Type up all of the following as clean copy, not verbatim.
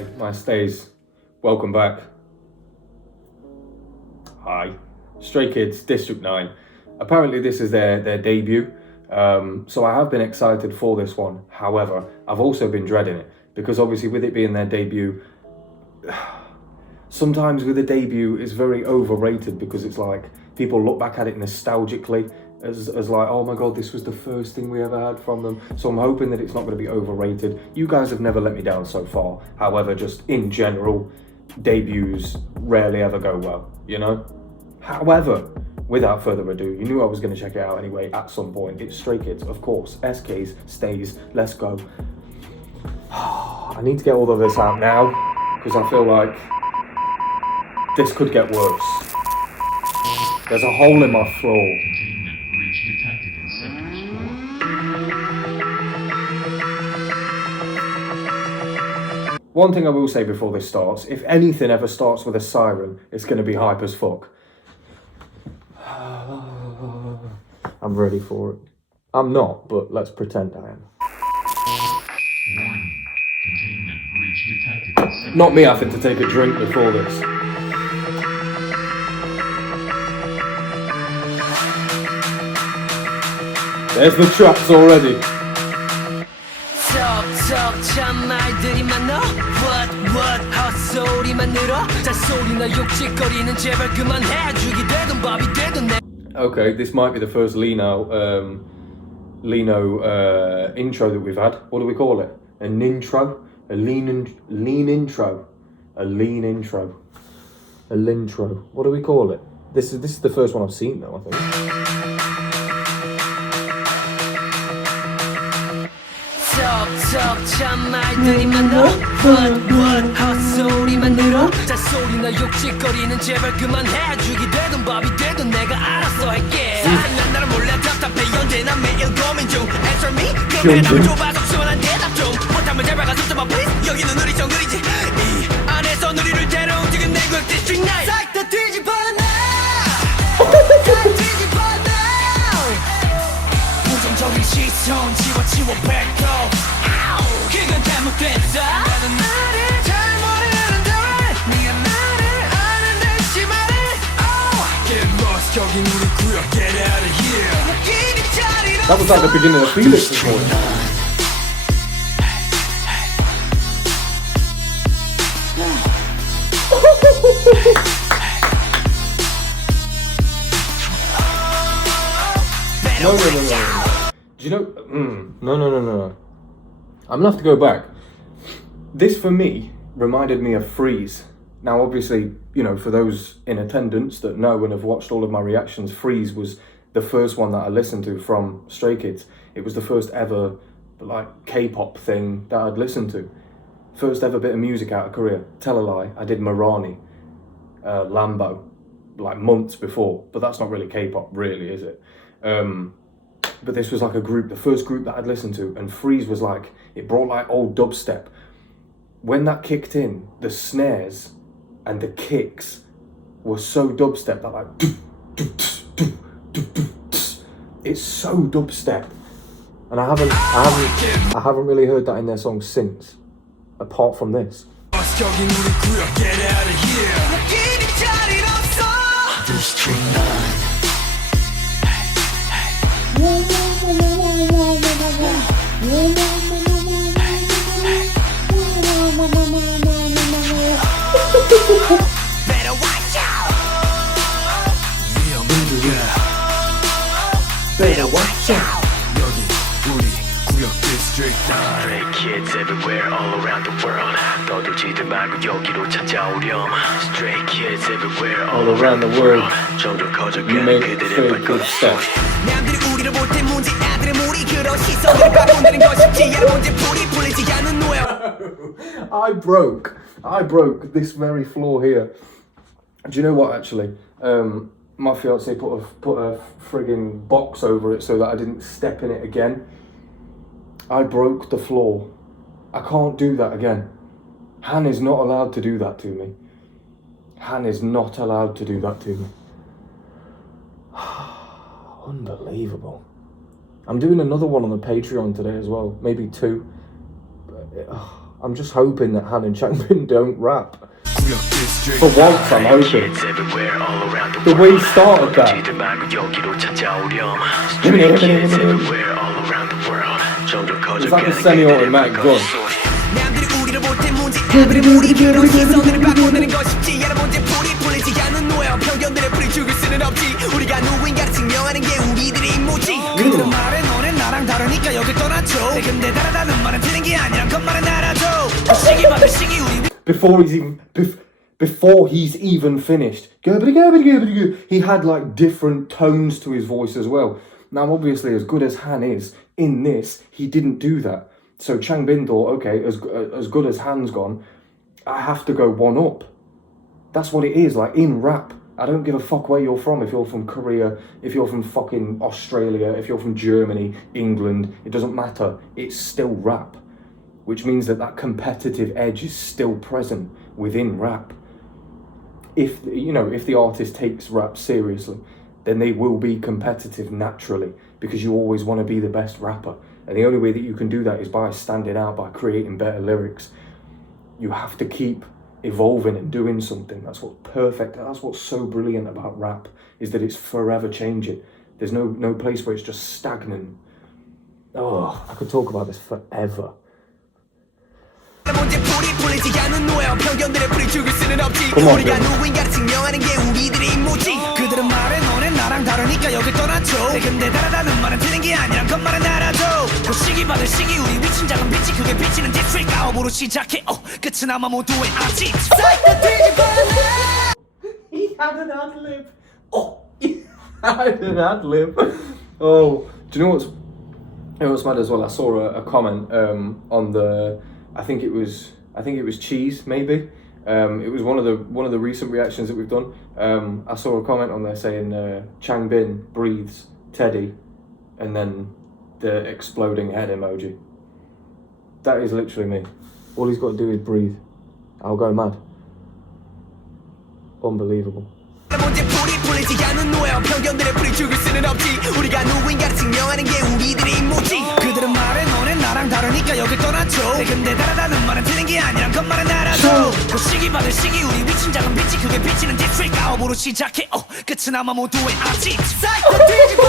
Hey, my stays, welcome back. Hi. Stray Kids, District 9. Apparently this is their debut, so I have been excited for this one. However, I've also been dreading it, because obviously with it being their debut, sometimes with a debut it's very overrated, because it's like, people look back at it nostalgically, as like, oh my god, this was the first thing we ever had from them. So I'm hoping that it's not going to be overrated. You guys have never let me down so far. However, just in general, debuts rarely ever go well, you know? However, without further ado, you knew I was going to check it out anyway at some point. It's Stray Kids, of course. SKs, stays, let's go. I need to get all of this out now, because I feel like this could get worse. There's a hole in my floor. Detected in sector store. One thing I will say before this starts, if anything ever starts with a siren, it's going to be hype as fuck. I'm ready for it. I'm not, but let's pretend I am. Warning. Containment breach detected in sector. Not me having to take a drink before this. There's the traps already. 참 말들이만 너 what 헛소리만 늘어 잔소리나 욕짓거리는 제발 그만해 죽이 되든 밥이 되든 내 Okay, this might be the first Lino intro that we've had. What do we call it? An intro? A lean intro? A lean intro? A lintro? What do we call it? This is the first one I've seen though, I think. 참 말들이만 너 what 헛소리만 늘어 잔소리나 욕짓거리는 제발 그만해 죽이 되든 밥이 되든 내가 알아서 할게 난 나를 몰라 답답해 언제나 매일 고민 중 Answer me 그 대답을 줘봐서 시원한 대답 좀 못하면 제발 가서 좀 please 여기는 우리 정글이지 이 안에서 우리를 데려온 지금 내 구역 District 9 싹 다 뒤집어 놔 뒤집어 놔 부정적인 시선 지워 뱉고 그건 잘못됐어 나는 나를 잘 모르는데 네가 나를 아는데 심하네 Get lost 여긴 우리 구역 Get out of here 여기니 자리로 That was like the beginning of Felix's voice. No. Do you know? No. I'm gonna have to go back. This for me reminded me of Freeze. Now obviously, you know, for those in attendance that know and have watched all of my reactions, Freeze was the first one that I listened to from Stray Kids. It was the first ever like K-pop thing that I'd listened to. First ever bit of music out of Korea. Tell a lie, I did Marani, Lambo, like months before, but that's not really K-pop really, is it? But this was like a group, the first group that I'd listened to, and Freeze was like, it brought like old dubstep. When that kicked in, the snares and the kicks were so dubstep that like, it's so dubstep. And I haven't really heard that in their songs since, apart from this. Better watch out Better watch out. 여기 우리 구역 District 9 Stray kids everywhere all around the world 떠들지들 말고 여기로 찾아오렴 Stray kids everywhere all around the world 점점 You 커져가는 make 그들의 very 발걸음 good stuff. 남들이 우리를 볼 때 문제 아들의 무리 그런 시선을 바꾼다는 것이지 않아 문제 풀리지 않은 노예 I broke this very floor here. Do you know what actually? My fiance put a friggin' box over it so that I didn't step in it again. I broke the floor. I can't do that again. Han is not allowed to do that to me. Han is not allowed to do that to me. Unbelievable. I'm doing another one on the Patreon today as well. Maybe two. But I'm just hoping that Han and Changbin don't rap. For once, I'm hoping. Kids everywhere, all around The way he started that. 지들 말고 여기로 찾아오렴. Stray kids everywhere, all around the world. 점점 It's like a 커져가는 semi-automatic gun. 남들이 우리를 볼 때 문제 아무리 우리 비로 시선을 바꿔내는 건 쉽지 않은 문제 풀이 풀리지 않는 노예와 편견들의 풀이 죽을 수는 없지 우리가 누구인가를 증명하는 게 우리들의 임무지 그들은 말해 너네 나랑 다르니까 여길 떠나줘 근데 다르다는 말은 틀린 게 아니란 것만은 알아줘 시기 받을 시기 우리 Before he's even finished, he had like different tones to his voice as well. Now, obviously, as good as Han is in this, he didn't do that. So Changbin thought, okay, as good as Han's gone, I have to go one up. That's what it is. Like in rap, I don't give a fuck where you're from. If you're from Korea, if you're from fucking Australia, if you're from Germany, England, it doesn't matter. It's still rap, which means that competitive edge is still present within rap. If the artist takes rap seriously, then they will be competitive naturally because you always want to be the best rapper. And the only way that you can do that is by standing out, by creating better lyrics. You have to keep evolving and doing something. That's what's so brilliant about rap, is that it's forever changing. There's no place where it's just stagnant. Oh, I could talk about this forever. 문제 풀이 풀리지 않는 노예와 편견들의 풀이 죽을 수는 없지 Come on, 우리가 bro. 누구인가를 증명하는 게 우리들의 임무지 그들은 말해 너네 나랑 다르니까 여길 떠나줘 근데 다르다는 말은 틀린 게 아니란 것만은 알아줘 그 시기 받을 시기 우리 위친 작은 빛이 그게 비치는 디스트릭 아홉으로 시작해 끝은 아마 모두의 아직 싹다 뒤집어내 He had an ad lib. Oh, he had an ad lib. Oh, do you know what's mad as well? I saw a comment on the. I think it was Cheese, maybe. It was one of the recent reactions that we've done. I saw a comment on there saying Changbin breathes Teddy, and then the exploding head emoji. That is literally me. All he's got to do is breathe. I'll go mad. Unbelievable. 문제 풀이 풀리지 않는 노예와 편견들의 풀이 죽을 수는 없지 우리가 누구인가를 증명하는 게 우리들의 임무지 그들은 말해 너네 나랑 다르니까 여길 떠나줘 근데 다르다는 말은 틀린 게 아니란 것만은 알아줘 그 시기 받을 시기 우리 위친 작은 빛이 그게 비치는 디스트릭 아홉으로 시작해 끝은 아마 모두의 아직 싹 다 뒤집어놔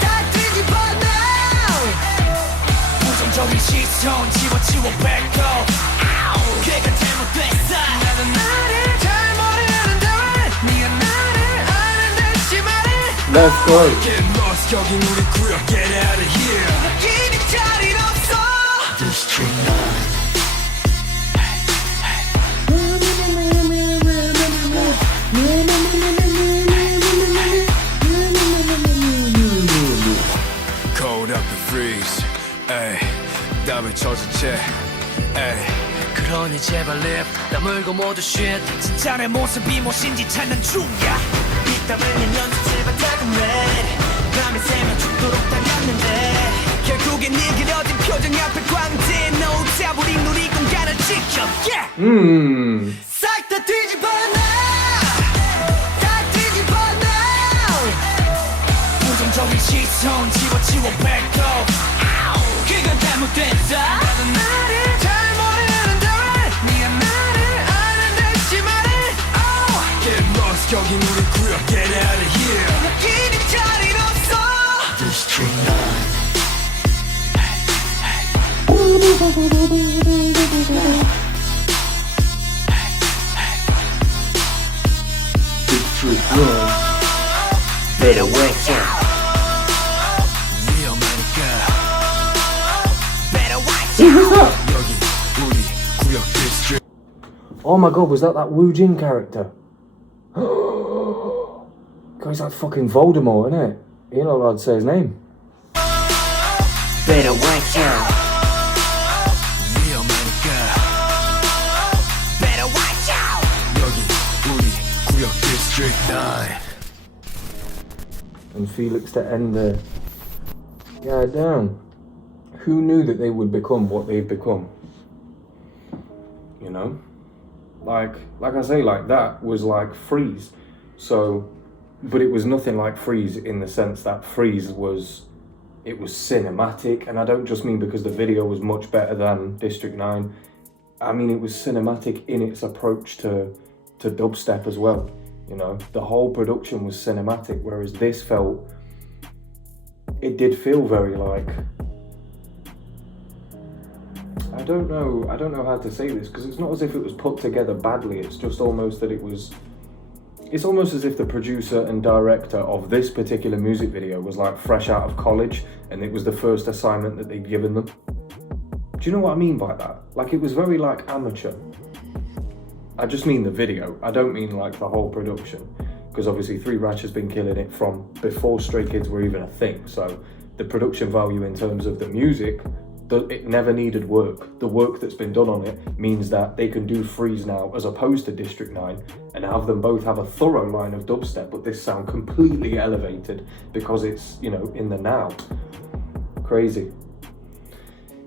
다 뒤집어놔 부정적인 시선 지워 뱉고 걔가 잘못됐어 나는 나를 잘 모르는데 왜 네가 나를 아는 듯이 말해 Let's go. Get lost 여긴 우리 구역 Get out of here 느낌이 자리 없어 District 9 Cold up and freeze 에이 땀을 젖은 채 에이 그러니 제발 립 다물고 모두 shit 진짜 내 모습이 무엇인지 찾는 중이야 이 땀을 연습실 바닥은 red 밤에 새면 죽도록 당겼는데 결국엔 네 그려진 표정 앞에 광대 노자 우리 누리 공간을 지켜 yeah! 싹 다 뒤집어놔 다 뒤집어놔 부정적인 시선 지워 뱉고 그건 잘못됐어 나는 나를 잘 모르는데 왜 네가 나를 아는 듯이 말해 Get lost 여긴 우리 구역 Get out of here 느낌이 자리 없어 District 9. Better wake up 위험하니까 Better watch out 여긴 우리 구역 District Oh my god, was that Wu Jin character? God, he's like fucking Voldemort, isn't it? You're not allowed to say his name. Better wake up 위험하니까 Better watch out 여긴 우리 구역 District 9 And Felix to end there. Yeah, damn. Who knew that they would become what they've become? You know? Like I say, like that was like Freeze. So, but it was nothing like Freeze in the sense that Freeze was It was cinematic, and I don't just mean because the video was much better than District 9. I mean, it was cinematic in its approach to dubstep as well. You know, the whole production was cinematic, whereas this felt, it did feel very like, I don't know how to say this, because it's not as if it was put together badly, it's just almost that it's almost as if the producer and director of this particular music video was like fresh out of college, and it was the first assignment that they'd given them. Do you know what I mean by that? Like, it was very like amateur. I just mean the video, I don't mean like the whole production, because obviously 3 Ratch has been killing it from before Stray Kids were even a thing, so the production value in terms of the music, it never needed work. The work that's been done on it means that they can do Freeze now as opposed to District 9 and have them both have a thorough line of dubstep, but this sound completely elevated because it's, you know, in the now. Crazy.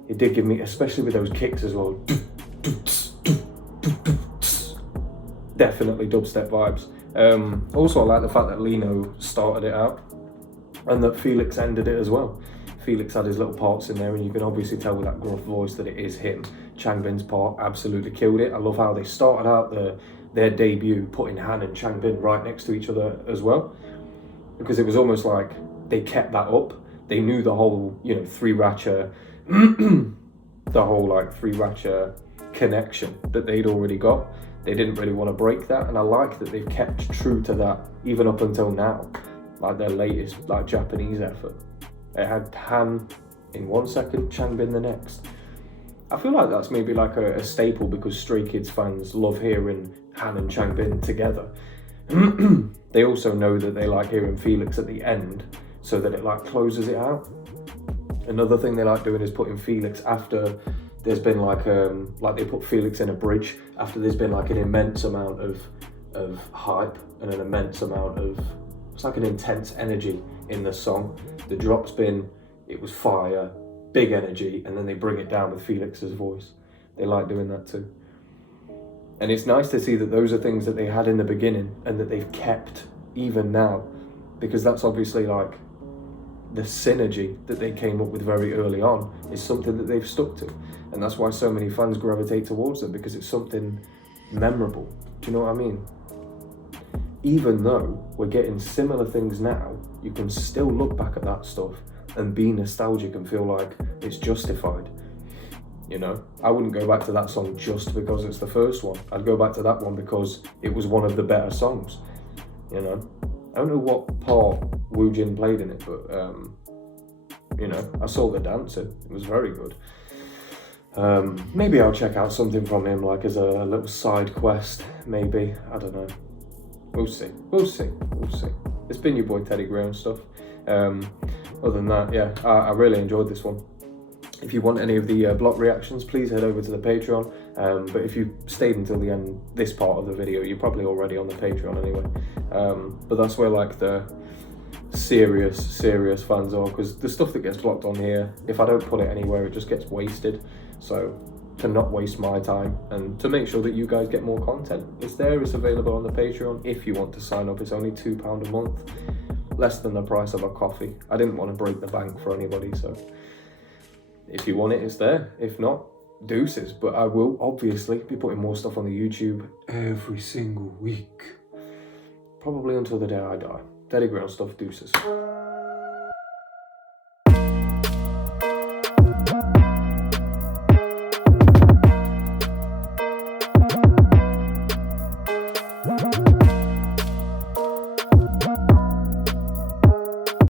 It did give me, especially with those kicks as well, definitely dubstep vibes. Also, I like the fact that Lino started it out and that Felix ended it as well. Felix had his little parts in there, and you can obviously tell with that gruff voice that it is him. Changbin's part absolutely killed it. I love how they started out their debut putting Han and Changbin right next to each other as well, because it was almost like they kept that up. They knew the whole, you know, 3 Ratcher, the whole like 3 Ratcher connection that they'd already got. They didn't really want to break that, and I like that they've kept true to that even up until now, like their latest like Japanese effort. It had Han in 1 second, Changbin the next. I feel like that's maybe like a staple because Stray Kids fans love hearing Han and Changbin together. They also know that they like hearing Felix at the end, so that it like closes it out. Another thing they like doing is putting Felix after there's been like they put Felix in a bridge after there's been like an immense amount of hype and an immense amount of, it's like an intense energy in the song. The drop's been, it was fire, big energy, and then they bring it down with Felix's voice. They like doing that too. And it's nice to see that those are things that they had in the beginning and that they've kept even now, because that's obviously like the synergy that they came up with very early on is something that they've stuck to. And that's why so many fans gravitate towards them, because it's something memorable. Do you know what I mean? Even though we're getting similar things now, you can still look back at that stuff and be nostalgic and feel like it's justified. You know, I wouldn't go back to that song just because it's the first one. I'd go back to that one because it was one of the better songs. You know, I don't know what part Woo Jin played in it, but you know, I saw the dancing. It was very good. Maybe I'll check out something from him, like as a little side quest. Maybe, I don't know. We'll see. It's been your boy Teddy Gray and stuff. Other than that, yeah, I really enjoyed this one. If you want any of the block reactions, please head over to the Patreon. But if you stayed until the end, this part of the video, you're probably already on the Patreon anyway. But that's where like the serious fans are, because the stuff that gets blocked on here, if I don't put it anywhere, it just gets wasted. So to not waste my time and to make sure that you guys get more content, it's there, it's available on the Patreon. If you want to sign up, it's only £2 a month, less than the price of a coffee. I didn't want to break the bank for anybody, so if you want it, it's there. If not, deuces. But I will obviously be putting more stuff on the YouTube every single week, probably until the day I die. Teddy Gray stuff, deuces.